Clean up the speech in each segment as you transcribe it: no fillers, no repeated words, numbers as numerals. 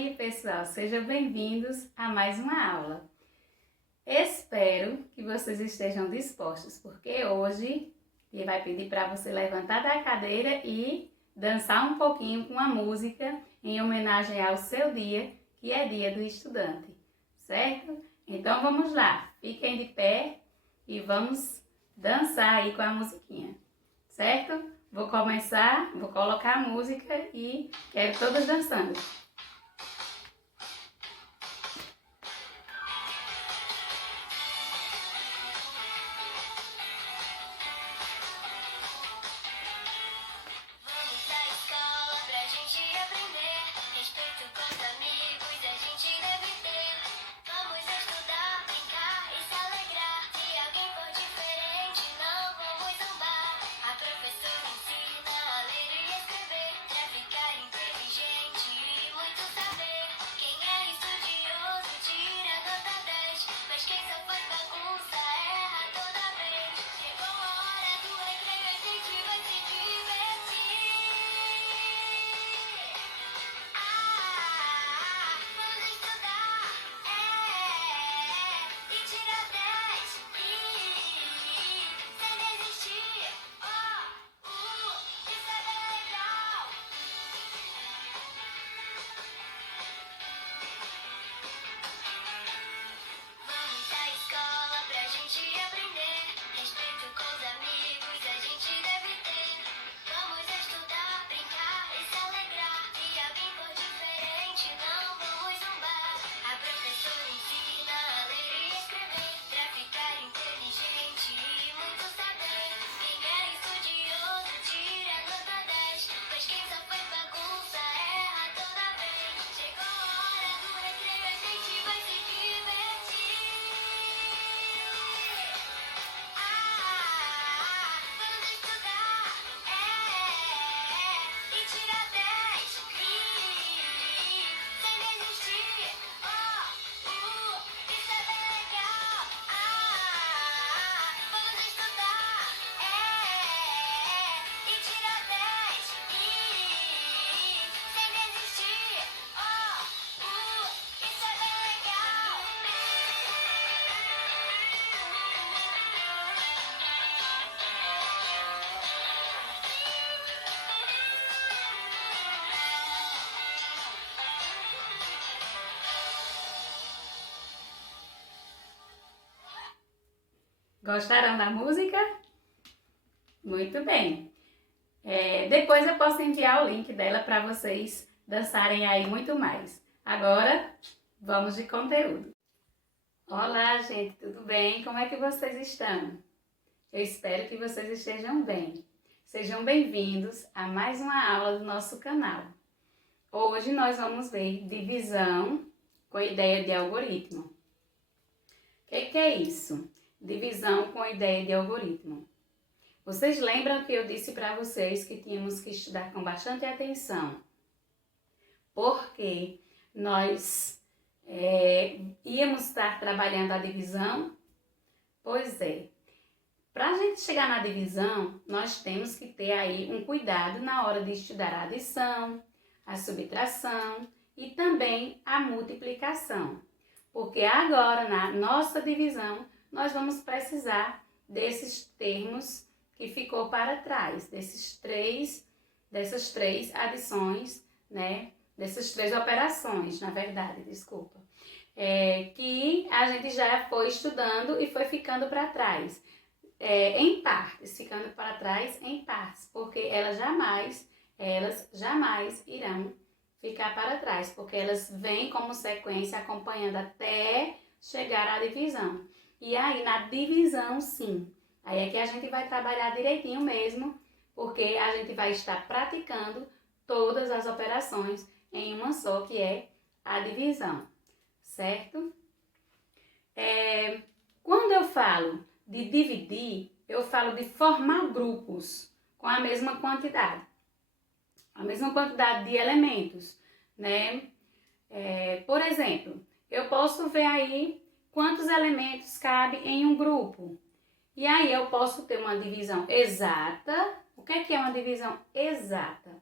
aí, pessoal, sejam bem-vindos a mais uma aula. Espero que vocês estejam dispostos, porque hoje ele vai pedir para você levantar da cadeira e dançar um pouquinho com a música em homenagem ao seu dia, que é Dia do Estudante, certo? Então vamos lá, fiquem de pé e vamos dançar aí com a musiquinha, certo? Vou colocar a música e quero todas dançando. Gostaram da música? Muito bem. Depois eu posso enviar o link dela para vocês dançarem aí muito mais. Agora, vamos de conteúdo. Olá, gente, tudo bem? Como é que vocês estão? Eu espero que vocês estejam bem. Sejam bem-vindos a mais uma aula do nosso canal. Hoje nós vamos ver divisão com ideia de algoritmo. O que é isso? Divisão com ideia de algoritmo. Vocês lembram que eu disse para vocês que tínhamos que estudar com bastante atenção, porque nós íamos estar trabalhando a divisão? Pois é, para a gente chegar na divisão, nós temos que ter aí um cuidado na hora de estudar a adição, a subtração e também a multiplicação, porque agora na nossa divisão nós vamos precisar desses termos que ficou para trás, dessas três adições, né? Dessas três operações, na verdade, desculpa. Que a gente já foi estudando e foi ficando para trás, em partes, ficando para trás em partes, porque elas jamais irão ficar para trás, porque elas vêm como sequência acompanhando até chegar à divisão. E aí, na divisão, sim, aí é que a gente vai trabalhar direitinho mesmo, porque a gente vai estar praticando todas as operações em uma só, que é a divisão, certo? Quando eu falo de dividir, eu falo de formar grupos com a mesma quantidade de elementos, né? Por exemplo, eu posso ver aí quantos elementos cabem em um grupo. E aí eu posso ter uma divisão exata. O que é uma divisão exata?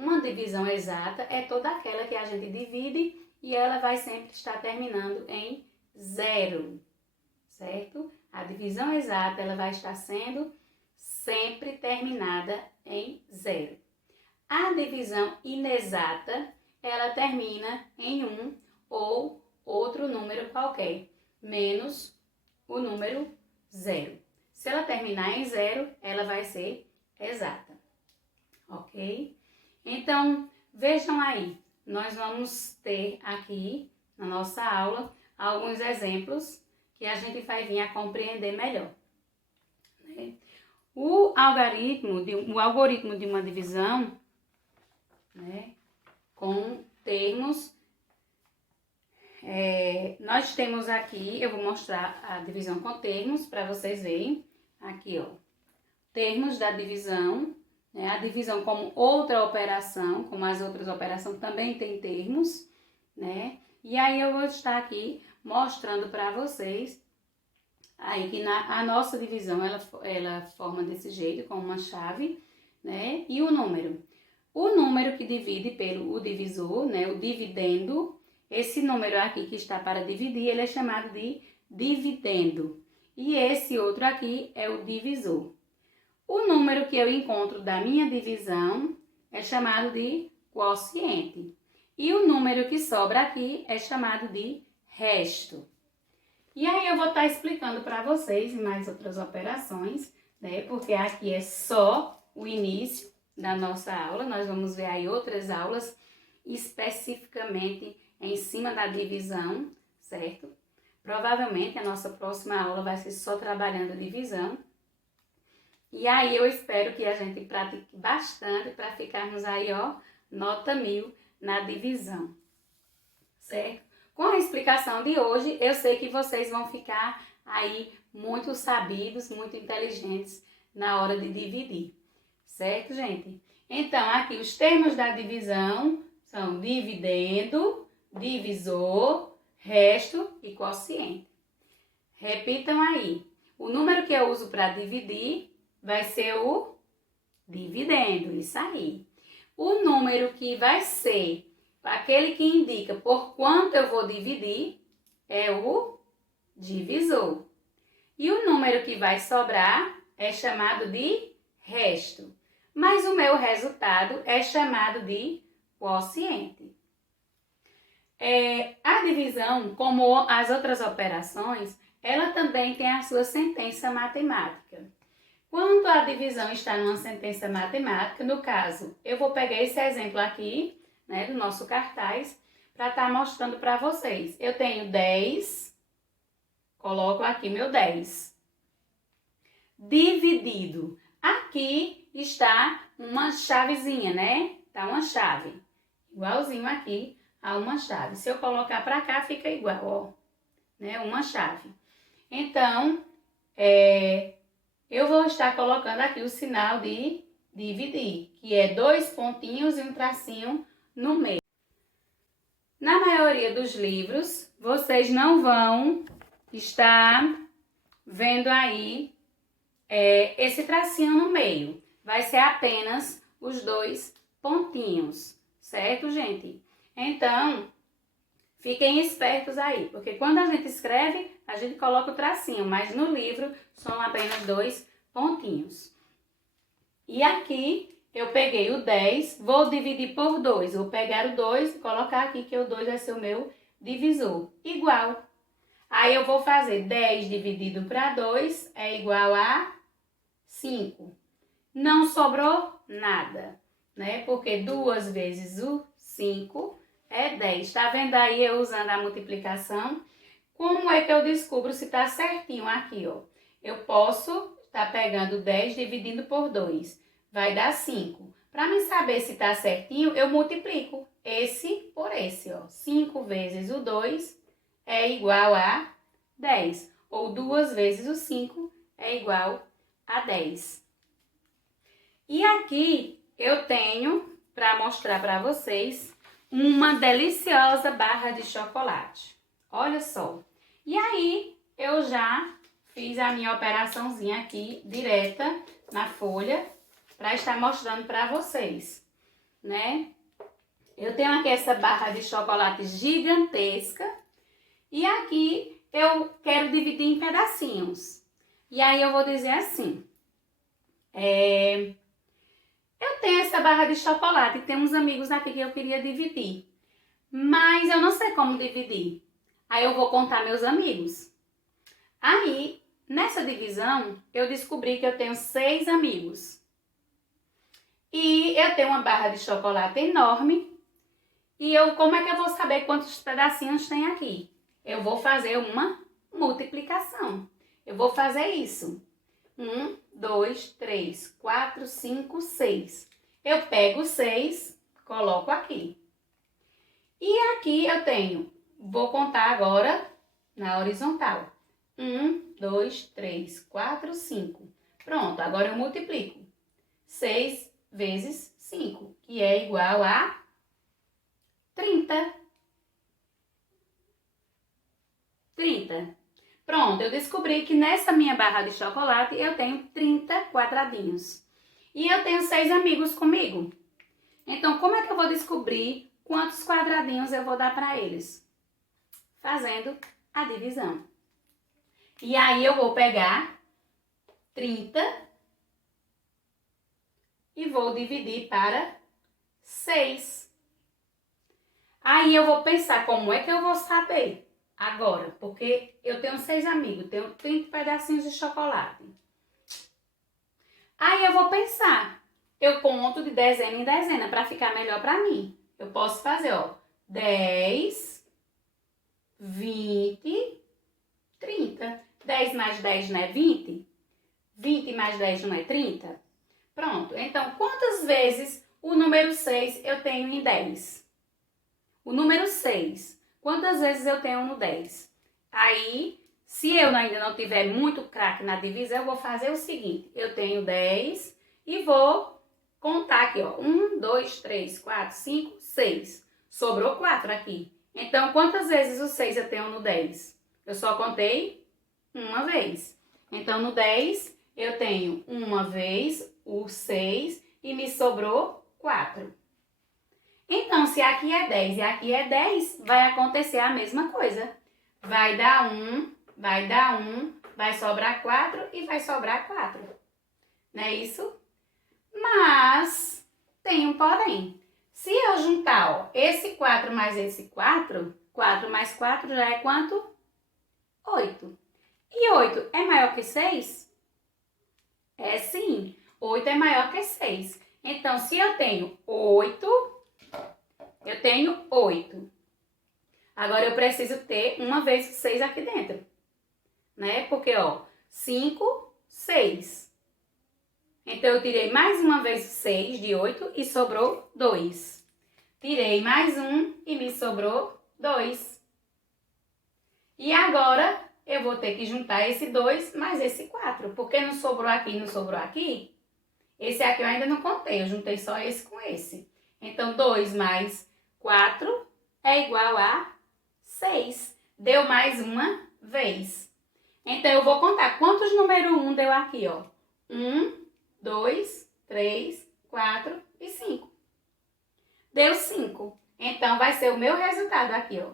Uma divisão exata é toda aquela que a gente divide e ela vai sempre estar terminando em zero, certo? A divisão exata ela vai estar sendo sempre terminada em zero. A divisão inexata ela termina em 1 ou outro número qualquer, menos o número 0. Se ela terminar em 0, ela vai ser exata, ok? Então, vejam aí, nós vamos ter aqui na nossa aula alguns exemplos que a gente vai vir a compreender melhor, né? O algoritmo de uma divisão, né, com termos, nós temos aqui, eu vou mostrar a divisão com termos para vocês verem, aqui ó, termos da divisão, né, a divisão como outra operação, como as outras operações também tem termos, né, e aí eu vou estar aqui mostrando para vocês aí que a nossa divisão ela forma desse jeito, com uma chave, né, e o número. O número que divide pelo o divisor, né, o dividendo, esse número aqui que está para dividir, ele é chamado de dividendo. E esse outro aqui é o divisor. O número que eu encontro da minha divisão é chamado de quociente. E o número que sobra aqui é chamado de resto. E aí eu vou estar explicando para vocês em mais outras operações, né? Porque aqui é só o início da nossa aula. Nós vamos ver aí outras aulas especificamente em cima da divisão, certo? Provavelmente a nossa próxima aula vai ser só trabalhando a divisão. E aí eu espero que a gente pratique bastante para ficarmos aí, ó, nota 1000 na divisão, certo? Com a explicação de hoje, eu sei que vocês vão ficar aí muito sabidos, muito inteligentes na hora de dividir, certo, gente? Então, aqui os termos da divisão são dividendo, divisor, resto e quociente. Repitam aí. O número que eu uso para dividir vai ser o dividendo, isso aí. O número que vai ser aquele que indica por quanto eu vou dividir é o divisor. E o número que vai sobrar é chamado de resto. Mas o meu resultado é chamado de quociente. A divisão, como as outras operações, ela também tem a sua sentença matemática. Quando a divisão está numa sentença matemática, no caso, eu vou pegar esse exemplo aqui, né, do nosso cartaz, para estar mostrando para vocês. Eu tenho 10, coloco aqui meu 10, dividido. Aqui está uma chavezinha, né? Tá uma chave, igualzinho aqui a uma chave. Se eu colocar para cá, fica igual, ó, né? Uma chave. Então, eu vou estar colocando aqui o sinal de dividir, que é 2 pontinhos e um tracinho no meio. Na maioria dos livros, vocês não vão estar vendo aí esse tracinho no meio. Vai ser apenas os 2 pontinhos, certo, gente? Então, fiquem espertos aí, porque quando a gente escreve, a gente coloca o tracinho, mas no livro são apenas 2 pontinhos. E aqui eu peguei o 10, vou dividir por 2. Vou pegar o 2 e colocar aqui que o 2 vai ser o meu divisor. Igual. Aí eu vou fazer 10 dividido para 2 é igual a 5. Não sobrou nada, né? Porque 2 vezes o 5 é 10. Tá vendo aí eu usando a multiplicação? Como é que eu descubro se tá certinho aqui, ó? Eu posso estar pegando 10 dividindo por 2. Vai dar 5. Para mim saber se tá certinho, eu multiplico esse por esse, ó. 5 vezes o 2 é igual a 10. Ou 2 vezes o 5 é igual a 10. E aqui eu tenho, para mostrar para vocês, uma deliciosa barra de chocolate. Olha só. E aí, eu já fiz a minha operaçãozinha aqui, direta, na folha, para estar mostrando para vocês. né? Eu tenho aqui essa barra de chocolate gigantesca e aqui eu quero dividir em pedacinhos. E aí eu vou dizer assim, eu tenho essa barra de chocolate e tem uns amigos aqui que eu queria dividir, mas eu não sei como dividir. Aí eu vou contar meus amigos. Aí, nessa divisão, eu descobri que eu tenho 6 amigos. E eu tenho uma barra de chocolate enorme. E como é que eu vou saber quantos pedacinhos tem aqui? Eu vou fazer uma multiplicação. Eu vou fazer isso. 1, 2, 3, 4, 5, 6. Eu pego 6, coloco aqui. E aqui eu tenho, vou contar agora na horizontal. 1, 2, 3, 4, 5. Pronto, agora eu multiplico. 6 vezes 5, que é igual a 30. 30. Pronto, eu descobri que nessa minha barra de chocolate eu tenho 30 quadradinhos. E eu tenho 6 amigos comigo. Então, como é que eu vou descobrir quantos quadradinhos eu vou dar para eles? Fazendo a divisão. E aí eu vou pegar 30 e vou dividir para 6. Aí eu vou pensar como é que eu vou saber agora, porque eu tenho 6 amigos, tenho 30 pedacinhos de chocolate. Aí eu vou pensar, eu conto de dezena em dezena para ficar melhor para mim. Eu posso fazer, ó, 10, 20, 30. 10 mais 10 não é 20? 20 mais 10 não é 30? Pronto, então quantas vezes o número 6 eu tenho em 10? O número 6, quantas vezes eu tenho no 10? Aí, se eu ainda não tiver muito craque na divisão, eu vou fazer o seguinte. Eu tenho 10 e vou contar aqui, ó. 1, 2, 3, 4, 5, 6. Sobrou 4 aqui. Então, quantas vezes o 6 eu tenho no 10? Eu só contei uma vez. Então, no 10, eu tenho uma vez o 6 e me sobrou 4. Então, se aqui é 10 e aqui é 10, vai acontecer a mesma coisa. Vai dar 1, vai sobrar 4 e vai sobrar 4. Não é isso? Mas tem um porém. Se eu juntar, ó, esse 4 mais esse 4, 4 mais 4 já é quanto? 8. E 8 é maior que 6? É sim. 8 é maior que 6. Então, se eu tenho 8... Eu tenho 8. Agora, eu preciso ter uma vez 6 aqui dentro. Né? Porque, ó, 5, 6. Então, eu tirei mais uma vez 6 de 8 e sobrou 2. Tirei mais um e me sobrou 2. E agora, eu vou ter que juntar esse 2 mais esse 4. Porque não sobrou aqui e não sobrou aqui. Esse aqui eu ainda não contei, eu juntei só esse com esse. Então, 2 mais 4 é igual a 6. Deu mais uma vez. Então, eu vou contar quantos número 1 deu aqui, ó. 1, 2, 3, 4 e 5. Deu 5. Então, vai ser o meu resultado aqui, ó.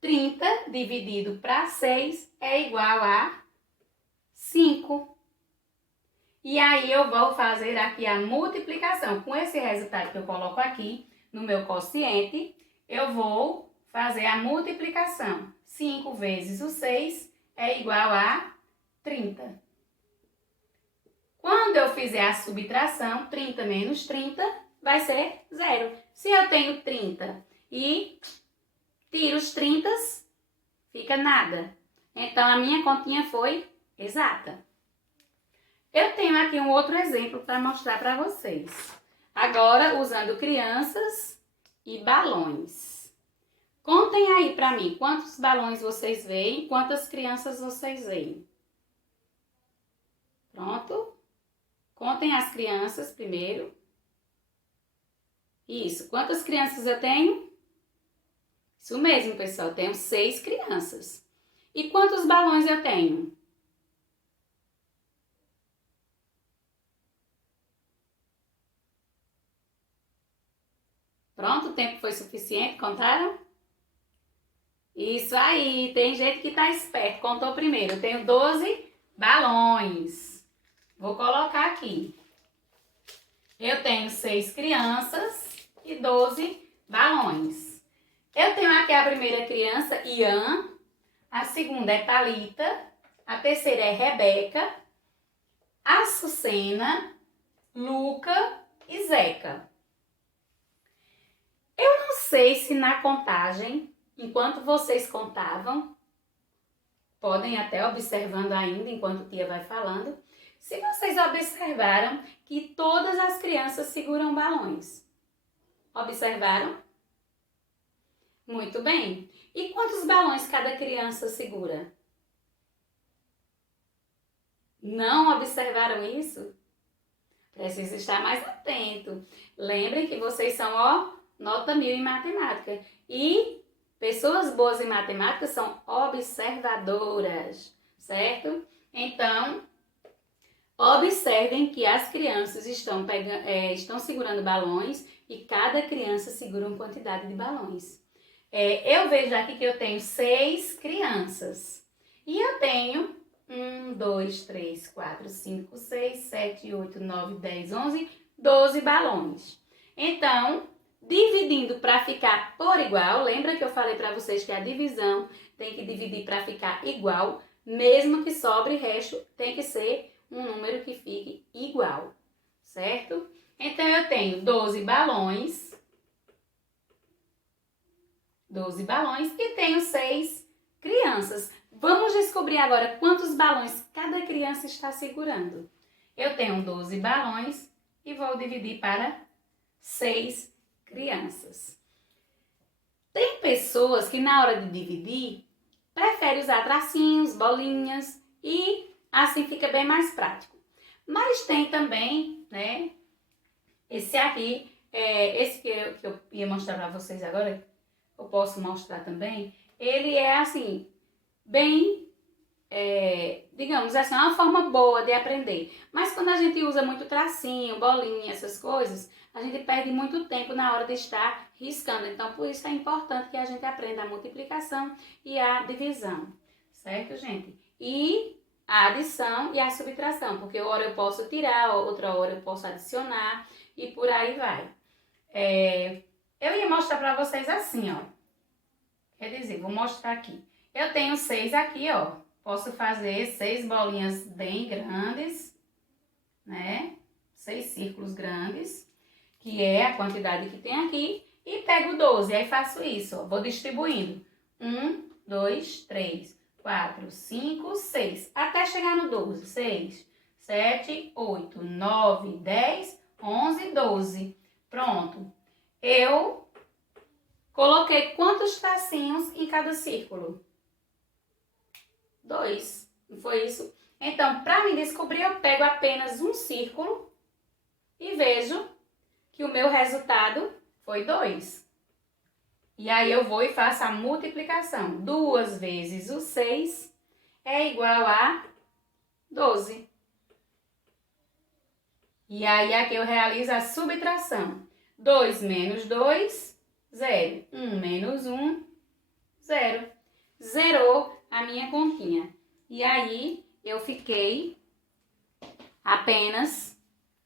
30 dividido para 6 é igual a 5. E aí, eu vou fazer aqui a multiplicação. Com esse resultado que eu coloco aqui no meu quociente, eu vou fazer a multiplicação. 5 vezes o 6 é igual a 30. Quando eu fizer a subtração, 30 menos 30 vai ser 0. Se eu tenho 30 e tiro os 30, fica nada. Então, a minha continha foi exata. Eu tenho aqui um outro exemplo para mostrar para vocês. Agora, usando crianças e balões. Contem aí para mim quantos balões vocês veem, quantas crianças vocês veem. Pronto? Contem as crianças primeiro. Isso. Quantas crianças eu tenho? Isso mesmo, pessoal. Eu tenho 6 crianças. E quantos balões eu tenho? Pronto, o tempo foi suficiente, contaram? Isso aí, tem gente que tá esperto, contou primeiro. Eu tenho 12 balões. Vou colocar aqui. Eu tenho 6 crianças e 12 balões. Eu tenho aqui a primeira criança, Ian. A segunda é Thalita. A terceira é Rebeca. Açucena, Luca e Zeca. Eu não sei se na contagem, enquanto vocês contavam, podem até observando ainda enquanto tia vai falando, se vocês observaram que todas as crianças seguram balões. Observaram? Muito bem. E quantos balões cada criança segura? Não observaram isso? Precisa estar mais atento. Lembrem que vocês são, nota 1000 em matemática. E pessoas boas em matemática são observadoras, certo? Então, observem que as crianças estão segurando balões e cada criança segura uma quantidade de balões. Eu vejo aqui que eu tenho 6 crianças. E eu tenho 1, 2, 3, 4, 5, 6, 7, 8, 9, 10, 11, 12 balões. Então, dividindo para ficar por igual, lembra que eu falei para vocês que a divisão tem que dividir para ficar igual, mesmo que sobre resto, tem que ser um número que fique igual, certo? Então, eu tenho 12 balões e tenho 6 crianças. Vamos descobrir agora quantos balões cada criança está segurando. Eu tenho 12 balões e vou dividir para 6 crianças. Tem pessoas que na hora de dividir, preferem usar tracinhos, bolinhas e assim fica bem mais prático. Mas tem também, né, esse aqui, esse que eu ia mostrar para vocês agora, eu posso mostrar também, ele é assim, bem, digamos assim, uma forma boa de aprender. Mas quando a gente usa muito tracinho, bolinha, essas coisas, a gente perde muito tempo na hora de estar riscando. Então, por isso é importante que a gente aprenda a multiplicação e a divisão, certo, gente? E a adição e a subtração, porque uma hora eu posso tirar, outra hora eu posso adicionar e por aí vai. Eu ia mostrar para vocês assim, ó. Quer dizer, vou mostrar aqui. Eu tenho 6 aqui, ó. Posso fazer 6 bolinhas bem grandes, né? 6 círculos grandes, que é a quantidade que tem aqui. E pego 12, aí faço isso, ó. Vou distribuindo. 1, 2, 3, 4, 5, 6. Até chegar no 12. 6, 7, 8, 9, 10, 11, 12. Pronto. Eu coloquei quantos tracinhos em cada círculo? 2. Não foi isso? Então, para me descobrir, eu pego apenas um círculo e vejo que o meu resultado foi 2. E aí eu vou e faço a multiplicação. 2 vezes o 6 é igual a 12. E aí aqui eu realizo a subtração. 2 menos 2, 0. 1 menos 1, 0. Zerou a minha continha. E aí eu fiquei apenas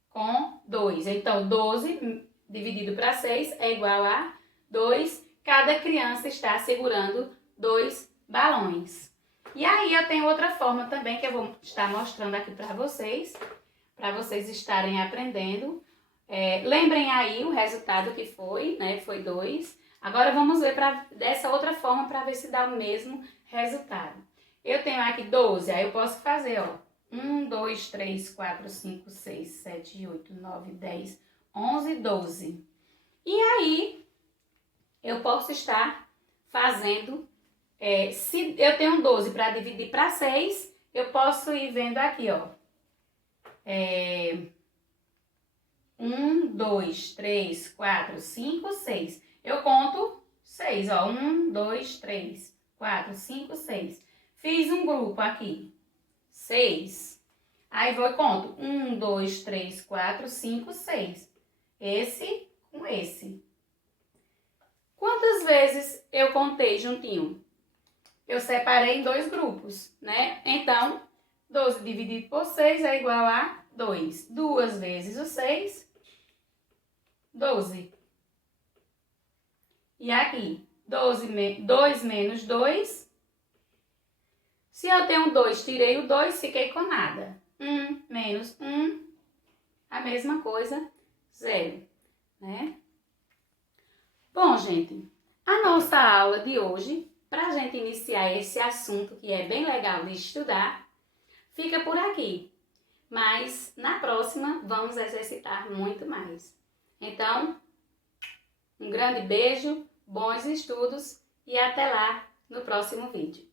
com 2. Então, 12 dividido para 6 é igual a 2. Cada criança está segurando 2 balões. E aí eu tenho outra forma também que eu vou estar mostrando aqui para vocês estarem aprendendo. Lembrem aí o resultado que foi, né? Foi 2. Agora vamos ver dessa outra forma para ver se dá o mesmo resultado. Eu tenho aqui 12, aí eu posso fazer, ó. 1, 2, 3, 4, 5, 6, 7, 8, 9, 10, 11, 12. E aí, eu posso estar fazendo, se eu tenho 12 para dividir para 6, eu posso ir vendo aqui, ó. 1, 2, 3, 4, 5, 6. Eu conto 6, ó. 1, 2, 3, 4, 5, 6. Fiz um grupo aqui. 6. Aí vou e conto. 1, 2, 3, 4, 5, 6. Esse com esse. Quantas vezes eu contei juntinho? Eu separei em 2 grupos, né? Então, 12 dividido por 6 é igual a 2. 2 vezes o 6, 12. E aqui, 2 menos 2. Se eu tenho 2, tirei o 2, fiquei com nada. 1 menos 1, a mesma coisa, 0, né? Bom, gente, a nossa aula de hoje, para a gente iniciar esse assunto que é bem legal de estudar, fica por aqui. Mas na próxima vamos exercitar muito mais. Então, um grande beijo, bons estudos e até lá no próximo vídeo.